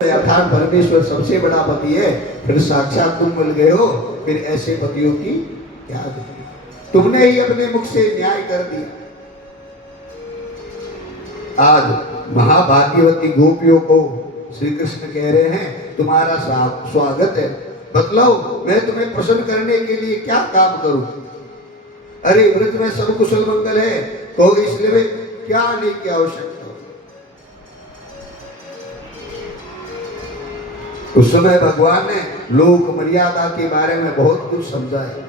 अर्थात परमेश्वर सबसे बड़ा पति है, फिर साक्षात तुम मिल गए हो, फिर ऐसे पतियों की क्या गति? तुमने ही अपने मुख से न्याय कर दिया। आज महाभाग्यवती गोपियों को श्री कृष्ण कह रहे हैं तुम्हारा स्वागत है, बतलाओ मैं तुम्हें प्रसन्न करने के लिए क्या काम करूं? अरे व्रत में सब कुशल मंगल है, तो इसलिए क्या नहीं की आवश्यकता? उस समय भगवान ने लोक मर्यादा के बारे में बहुत कुछ समझाया।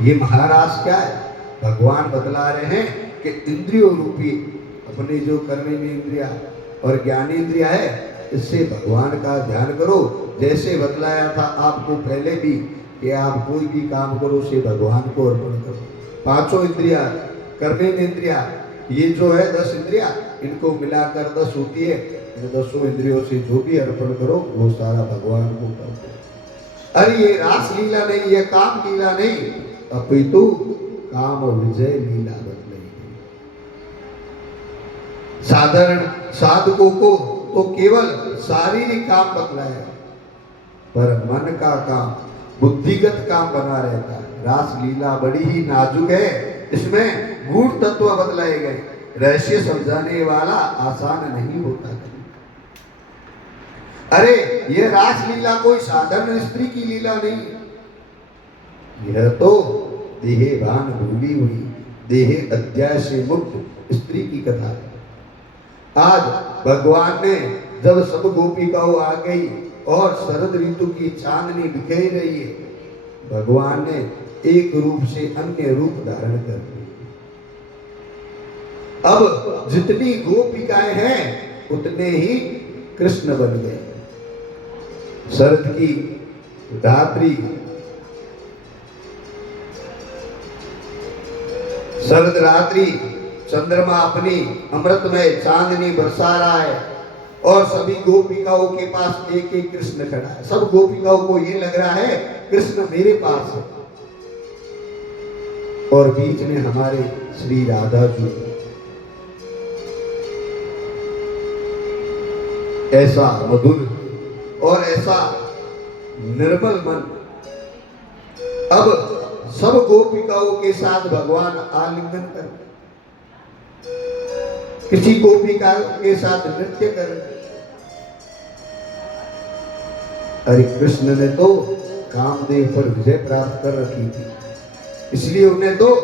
ये महाराज क्या है? भगवान बतला रहे हैं कि इंद्रियों रूपी अपने जो कर्मेंद्रिया और ज्ञानेंद्रिया है, इससे भगवान का ध्यान करो। जैसे बतलाया था आपको पहले भी कि आप कोई भी काम करो उसे भगवान को अर्पण करो। पांचों इंद्रिया, कर्मेंद्रिया, ये जो है 10 इंद्रिया, इनको मिलाकर 10 होती है। इन 10 इंद्रियों से जो भी अर्पण करो वो सारा भगवान को करो। अरे ये रास लीला नहीं, ये काम लीला नहीं, अपितु काम विजय लीला बतलाई। साधारण साधकों को तो केवल शारीरिक काम बतलाया, पर मन का काम, बुद्धिगत काम बना रहता है। रास लीला बड़ी ही नाजुक है, इसमें गूढ़ तत्व बतलाए गए। रहस्य समझाने वाला आसान नहीं होता। अरे यह रास लीला कोई साधारण स्त्री की लीला नहीं, यह तो देहभान भूली हुई, देह अध्याय से मुक्त स्त्री की कथा है। आज भगवान ने जब सब गोपिकाओं आ गई और शरद ऋतु की चांदनी बिखेर रही है, भगवान ने एक रूप से अन्य रूप धारण कर लिया। अब जितनी गोपिकाएं हैं उतने ही कृष्ण बन गए। शरद की रात्रि, शरद रात्रि, चंद्रमा अपनी अमृतमय चांदनी बरसा रहा है और सभी गोपिकाओं के पास एक एक कृष्ण खड़ा है। सब गोपिकाओं को ये लग रहा है कृष्ण मेरे पास है, और बीच में हमारे श्री राधा जी। ऐसा मधुर और ऐसा निर्मल मन। अब सब गोपिकाओं के साथ भगवान आलिंगन कर, किसी गोपिका के साथ नृत्य कर। अरे कृष्ण ने तो कामदेव पर विजय प्राप्त कर रखी थी, इसलिए उन्हें तो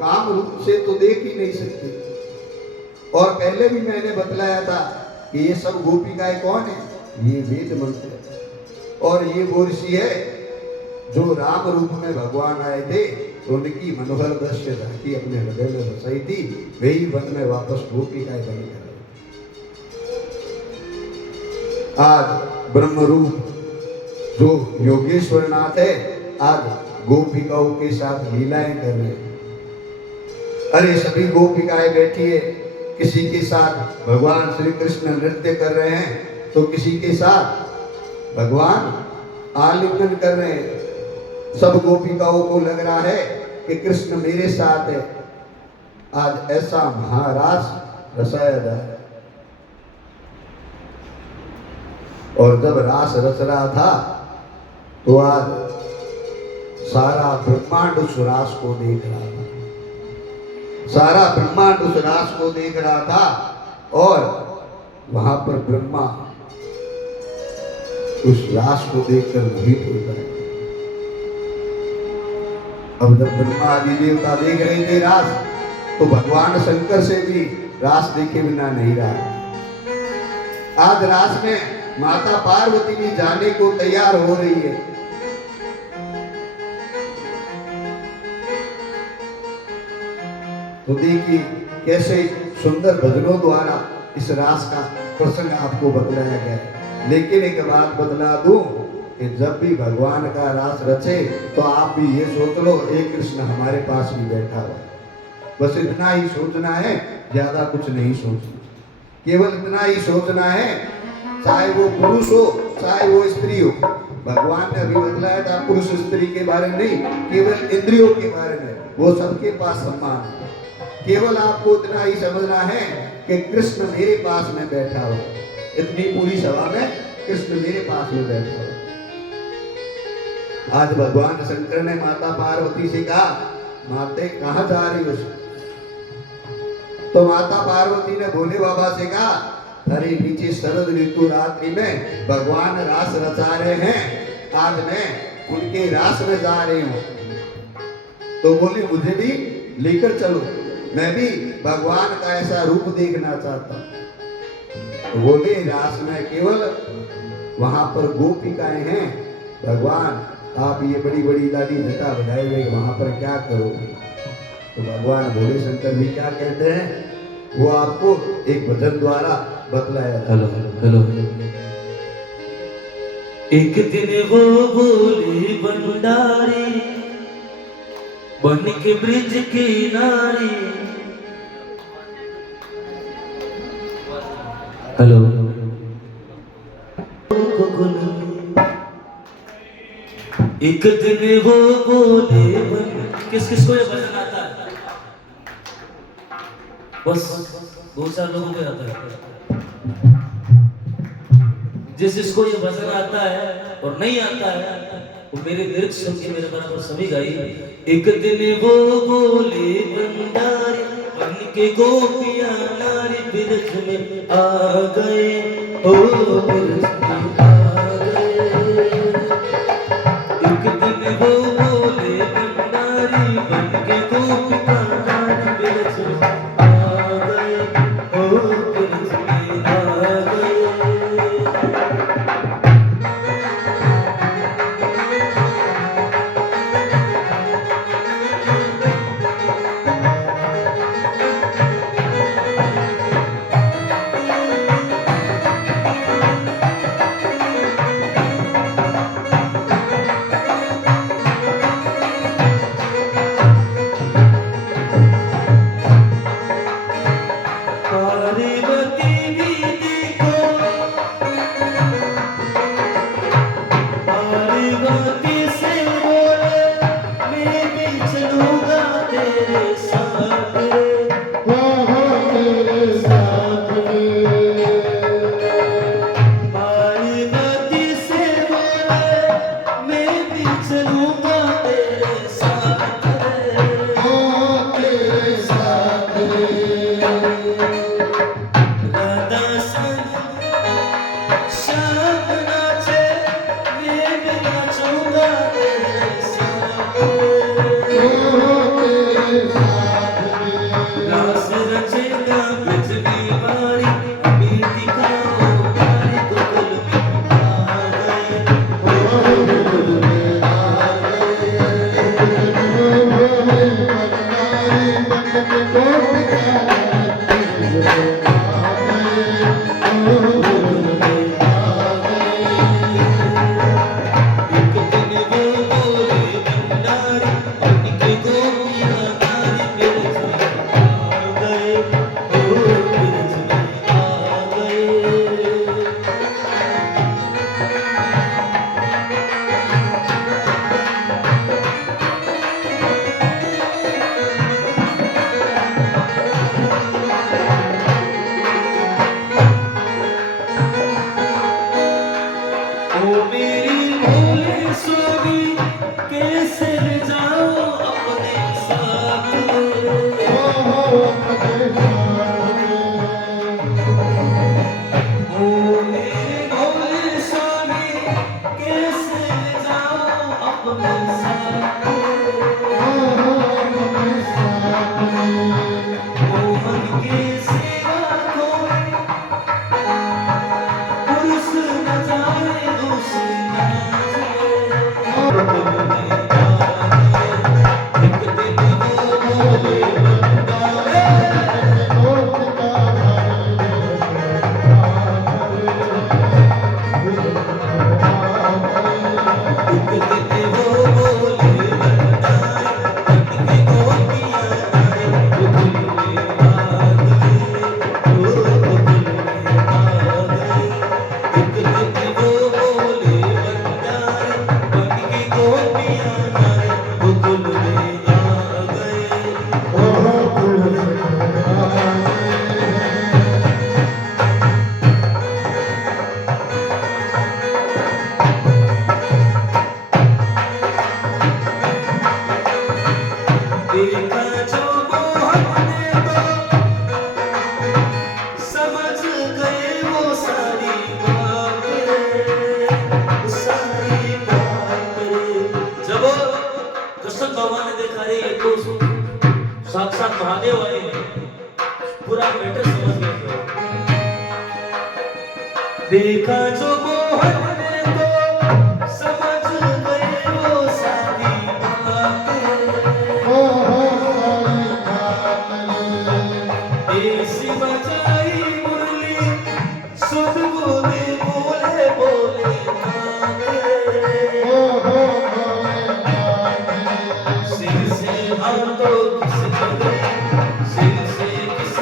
काम रूप से तो देख ही नहीं सकते। और पहले भी मैंने बतलाया था कि ये सब गोपिकाएं कौन है? ये वेद मंत्र है, और ये वो ऋषि है जो राम रूप में भगवान आए थे, तो उनकी मनोहर दृश्य झांकी अपने हृदय में बसाई थी, वही वन में वापस गोपिकाएं बनकर आई। आज ब्रह्म रूप जो योगेश्वर नाथ है, आज गोपिकाओं के साथ लीलाएं कर रहे हैं। अरे सभी गोपिकाएं बैठी है, किसी के साथ भगवान श्री कृष्ण नृत्य कर रहे हैं, तो किसी के साथ भगवान आलिंगन कर रहे हैं। सब गोपिकाओं को लग रहा है कि कृष्ण मेरे साथ है। आज ऐसा महारास रचाया जाए। और जब रास रच रहा था तो आज सारा ब्रह्मांड उस रास को देख रहा था। सारा ब्रह्मांड उस रास को देख रहा था, और वहां पर ब्रह्मा उस रास को देखकर मोहित होता है। अब जब ब्रह्मा आदि देवता देख रहे थे रास, तो भगवान शंकर से भी रास देखे बिना नहीं रहा। आज रास में माता पार्वती भी जाने को तैयार हो रही है। तो देखिए कैसे सुंदर भजनों द्वारा इस रास का प्रसंग आपको बतलाया गया है। लेकिन एक बात बतला दूं कि जब भी भगवान का रास रचे तो आप भी ये सोच लो एक कृष्ण हमारे पास भी बैठा हुआ है। बस इतना ही सोचना है, ज्यादा कुछ नहीं सोचना, केवल इतना ही सोचना है। चाहे वो पुरुष हो चाहे वो स्त्री हो, भगवान ने अभी बतलाया था पुरुष स्त्री के बारे में नहीं, केवल इंद्रियों के बारे में, वो सबके पास सम्मान है। केवल आपको इतना ही समझना है कि कृष्ण मेरे पास में बैठा हो। इतनी पूरी सभा में कृष्ण मेरे पास में बैठा हो। आज भगवान शंकर ने माता पार्वती से कहा, माते कहाँ जा रही हो? तो माता पार्वती ने भोले बाबा से कहा, अरे नीचे शरद ऋतु रात्रि में भगवान रास रचा रहे हैं, आज मैं उनके रास में जा रही हूँ। तो बोले मुझे भी लेकर चलो, मैं भी भगवान का ऐसा रूप देखना चाहता हूँ। तो बोले रास में केवल वहां पर गोपिकाएं हैं, भगवान आप ये बड़ी बड़ी दाढ़ी जटा बनाए हुए वहां पर क्या करोगे? तो भगवान भोले शंकर भी क्या कहते हैं, वो आपको एक भजन द्वारा बतलाया। Hello hello hello. एक दिन वो बोले भंडारी बन के ब्रिज किनारे। हेलो एक दिन वो बोले किस किस को ये भजन आता है? बस दो चार लोगों को आता है। जिस जिसको ये भजन आता है और नहीं आता है वो मेरे लिरिक्स सुन के मेरे बराबर सभी गाई। एक दिन वो बोले भंडारी बन के गोपियां नारी ब्रज में आ गए, ओ ब्रज में आ गए। एक दिन वो बोले भंडारी बन के गोपियां नारी ब्रज में आ गए, ओ ब्रज में आ गए। Oh मैटर समझ गए। देखा जो मोहन ने तो समझ गए वो सारी बातें। ऐसी बजाई मुरली सुध बोले बोले बोले सिर से तो किस सिर से किस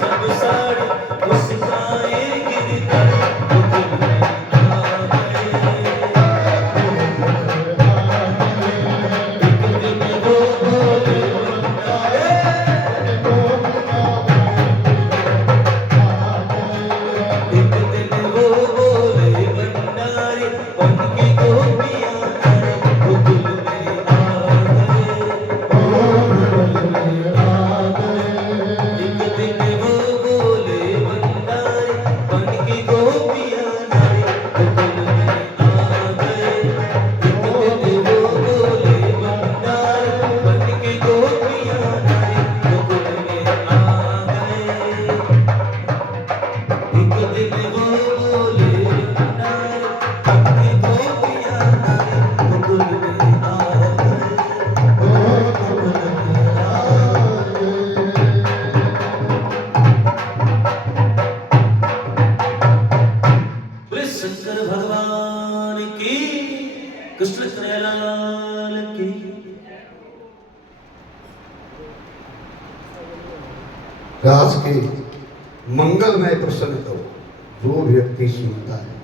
जब साड़ी मुस्काए गिरधर वो दिल में आ गए। एक दिन वो बोले एक दिन वो बोले भंडारी बन के गोपियां वो दिल में आ गए। एक दिन वो बोले भंडारी बन के गोपियां वो दिल में आ गए। एक दिन वो बोले भंडारी बन के गोपियां वो दिल में आ गए। एक दिन वो बोले भंडारी बन के गोपियां वो दिल में आ गए। शंकर भगवान की, कृष्ण कन्हैयालाल की। रास के मंगलमय प्रसंग को जो व्यक्ति सुनता है,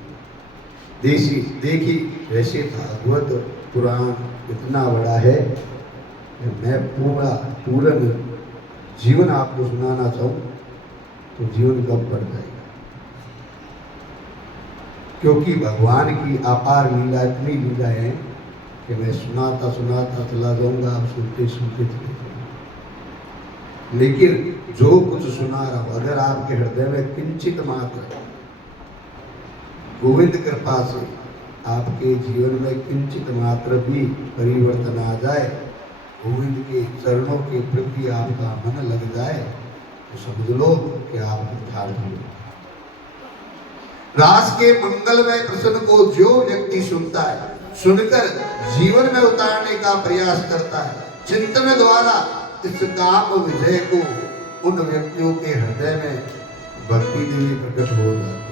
देखी वैसे भागवत पुराण इतना बड़ा है कि मैं पूर्ण जीवन आपको सुनाना चाहूँ तो जीवन कम पड़ जाएगा, क्योंकि भगवान की अपार लीला इतनी लीला है कि मैं सुनाता सुनाता चला जाऊंगा, आप सुनते सुनते चले जाएंगे। लेकिन जो कुछ सुना रहा हूं, अगर आपके हृदय में किंचित मात्र गोविंद कृपा से आपके जीवन में किंचित मात्र भी परिवर्तन आ जाए, गोविंद के चरणों के प्रति आपका मन लग जाए, तो समझ लो कि आप यथार्थ हो। रास के मंगलमय प्रसंग को जो व्यक्ति सुनता है, सुनकर जीवन में उतारने का प्रयास करता है, चिंतन द्वारा इस काम विजय को उन व्यक्तियों के हृदय में भक्ति देवी प्रकट हो जाती।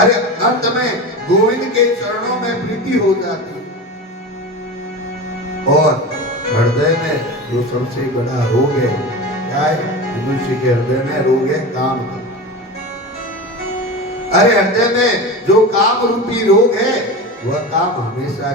अरे अंत में गोविंद के चरणों में प्रीति हो जाती और हृदय में जो सबसे बड़ा रोग है, क्या है? मनुष्य के हृदय में रोग है काम का। अरे हृदय में जो काम रूपी रोग है, वह काम हमेशा